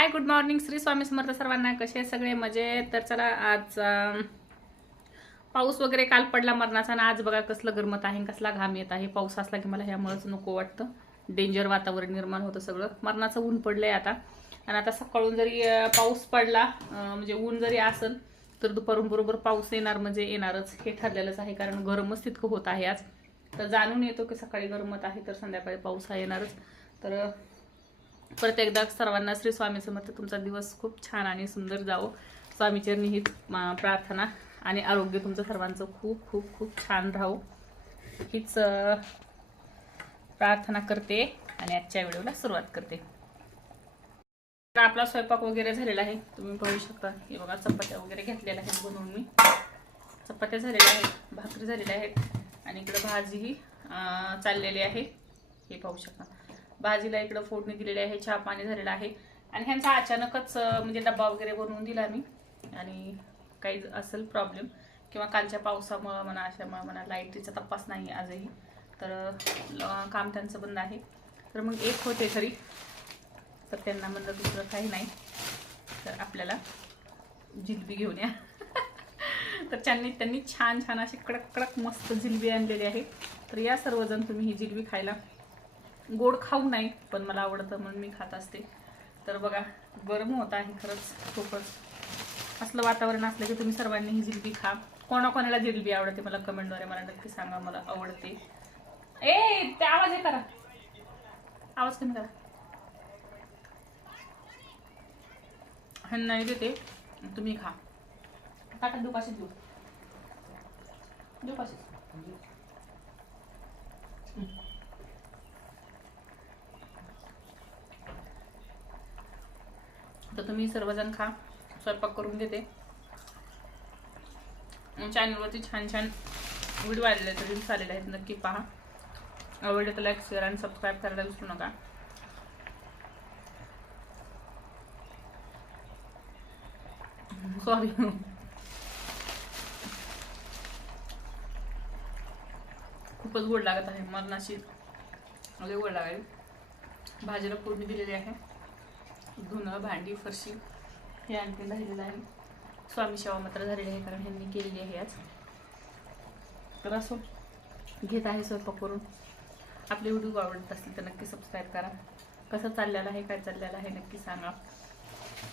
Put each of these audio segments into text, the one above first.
Hi good morning Shri Swami Samarth सर्वांना. कसे सगळे? मजे तर चला आज पाऊस वगैरे काल पडला मरणाचा आणि आज बघा कसलं गरमत आहे कसला घाम येत आहे. पाऊस असला की मला ह्यामुळेच नको वाटतं. डेंजर वातावरण निर्माण होतं सगळं. मरणाचं ऊन पडलंय आता. आणि आता सकाळून जरी पाऊस पडला म्हणजे ऊन जरी असेल तर दुपारून बरोबर पाऊस येणार म्हणजे येणारच. हे ठरलेलंच आहे कारण गरमच तितकं होत आहे आज. तर जाणून येतो की सकाळी गरमत आहे तर संध्याकाळी पाऊस हा येणारच. तर परत एकदा सर्वांना श्री स्वामी समर्थ. तुमचा दिवस खूप छान आणि सुंदर जावो. स्वामीचरणी हीच प्रार्थना आणि आरोग्य तुमचं सर्वांचं खूप खूप खूप छान राहो. हीच प्रार्थना करते आणि आजच्या व्हिडिओला सुरुवात करते. तर आपला स्वयंपाक वगैरे झालेला आहे. तुम्ही पाहू शकता. हे बघा चपात्या वगैरे घेतलेल्या आहेत बनवून मी. चपात्या झालेल्या आहेत भाकरी झालेल्या आहेत आणि इकडं भाजीही चाललेली आहे. हे पाहू शकता. भाजीला इकडं फोडणी दिलेली आहे चहा पाणी झालेलं आहे. आणि ह्यांचा अचानकच म्हणजे डब्बा वगैरे बनवून दिला मी. आणि काही असेल प्रॉब्लेम किंवा कालच्या पावसामुळं म्हणा अशामुळं म्हणा लाईटीचा तपास नाही आजही. तर काम त्यांचं बंद आहे. तर मग एक होते खरी तर त्यांना म्हणलं दुसरं काही नाही. तर आपल्याला जिलबी घेऊन या. तर त्यांनी त्यांनी छान छान अशी कडक कडक मस्त जिलबी आणलेली आहे. तर या सर्वजण तुम्ही ही जिलबी खायला गोड खाऊ नाही पण मला आवडतं म्हणून मी खात असते. तर बघा गरम होत आहे खरंच खूपच. असलं वातावरण असलं की तुम्ही सर्वांनी ही जिलबी खा. कोणाकोणाला जिलबी आवडते मला कमेंटद्वारे मला नक्की सांगा मला आवडते. ए ते आवाज हे करा. आवाज कमी करा. ह्यांना नाही देते. तुम्ही खा. ताटात देऊ देऊ देऊ तर तुम्ही सर्वजण खा. स्वयंपाक करून घेते. चॅनलवरती छान छान व्हिडिओ आलेले आहेत. रील्स आलेले आहेत. नक्की पहा. आवडले तर लाईक शेअर आणि सबस्क्राईब करायला विसरू नका. सॉरी खूपच गोड लागत आहे. मरणाशी लय गोड लागायला भाजीला फोडणी दिलेली आहे. धुणं भांडी फरशी हे आणखी राहिलेलं आहे. स्वामी सेवा मात्र झालेली आहे कारण ह्यांनी केलेली आहे आज. तर असो घेत आहे स्वयंपाक करून. आपले व्हिडिओ आवडत असतील तर नक्की सबस्क्राईब करा. कसं चाललेलं आहे काय चाललेलं आहे नक्की सांगा.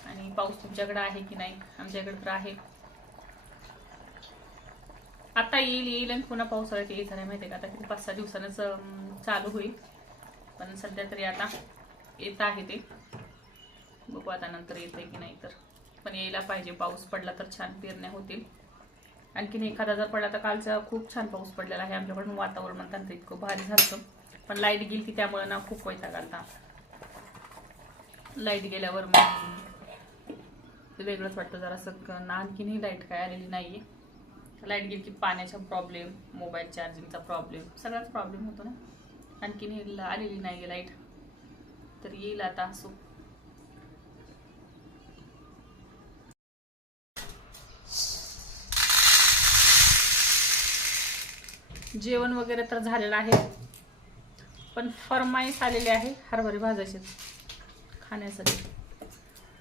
आणि पाऊस तुमच्याकडे आहे की नाही? आमच्याकडे तर आहे. आता येईल येईल आणि पुन्हा पावसाळ्यात यायचं नाही माहिती आहे का? आता किती पाच सहा दिवसानंच चालू होईल. पण सध्या तरी आता येत आहे ते. बघू आता नंतर येते की नाही तर. पण यायला पाहिजे पाऊस पडला तर छान पेरण्या होतील. आणखीन एखादा जर पडला तर कालचा खूप छान पाऊस पडलेला आहे आमच्याकडून. वातावरण म्हणतात इतकं भारी झालं पण लाइट गेली की त्यामुळे ना खूप वैताग आलता. लाइट गेल्यावर मग वेगळंच वाटतं जरासं. ना आणखीनही लाइट काय आलेली नाहीये. लाइट गेली की पाण्याचा प्रॉब्लेम मोबाईल चार्जिंगचा प्रॉब्लेम सगळाच प्रॉब्लेम होतो ना. आणखीन हे आलेली नाही लाइट. तर येईल आता असो जेवण वगैरे तर झालेलं आहे. पण फरमाईस आलेली आहे हरभरे भाजायचे. खाण्यासाठी.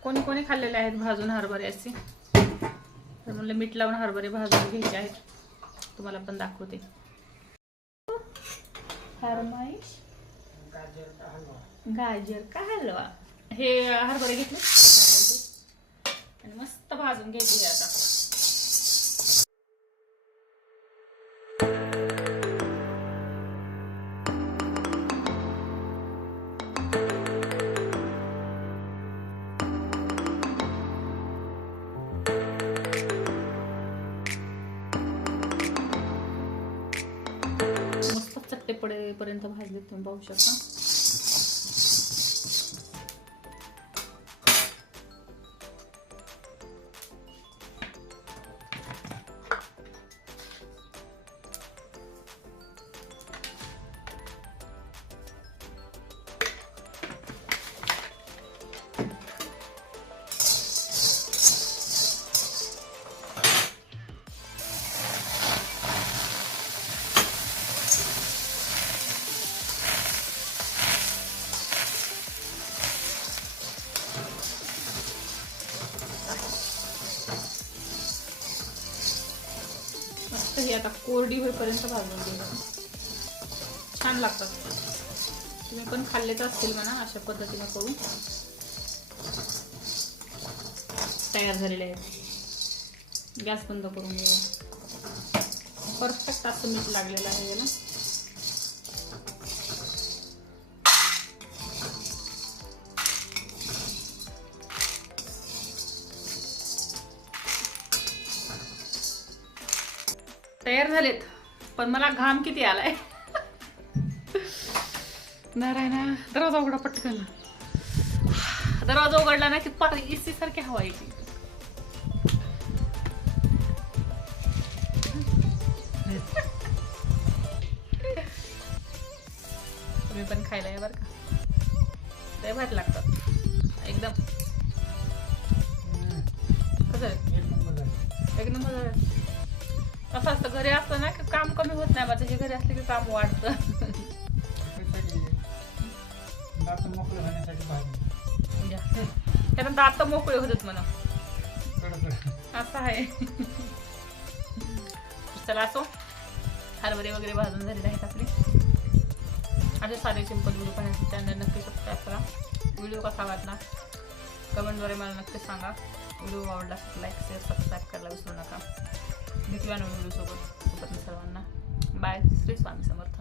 कोणी कोणी खाल्लेले आहेत भाजून हरभरे असे? तर म्हणलं मीठ लावून हरभरे भाजून घ्यायचे आहेत. तुम्हाला पण दाखवते. फरमाईश? गाजर का हलवा? हे हरभरे घेतले. आणि मस्त भाजून घ्यायचे आता. कपडेपर्यंत भाजलेत तुम्ही पाहू शकता. मस्त ही आता कोरडी होईपर्यंत भाजून घ्यायची छान लागतात. तुम्ही पण खाल्लेच असतील म्हणा अशा पद्धतीने करून. तयार झालेले आहेत. गॅस बंद करून घेऊया परफेक्ट असं मीठ लागलेलं आहे याला. तयार झालेत पण मला घाम किती आलाय? नारायणा दरवाजा उघडा पटकन. दरवाजा उघडला ना की पार एसी सारखी हवा येते तुम्ही पण खायला आहे बरं का. लय भात लागतात. एकदम. कसं? एक नंबर. असं असतं घरी असतं ना की काम कमी होत नाही माझं हे घरी असलं की काम वाढतं. त्यानंतर दात मोकळे होतात म्हणा. असं आहे. चला असो. हरभरे वगैरे भाजून झालेले आहेत आपले. असे साधे सिंपल व्हिडिओ पाहण्यासाठी चॅनल नक्की सबस्क्राईब करा. व्हिडिओ कसा वाटला? कमेंटद्वारे मला नक्की सांगा. व्हिडिओ आवडला लाईक शेअर सबस्क्राईब करायला विसरू नका. भेटूया नवीन व्हिडिओसोबत. सोबत सर्वांना. बाय श्री स्वामी समर्थ.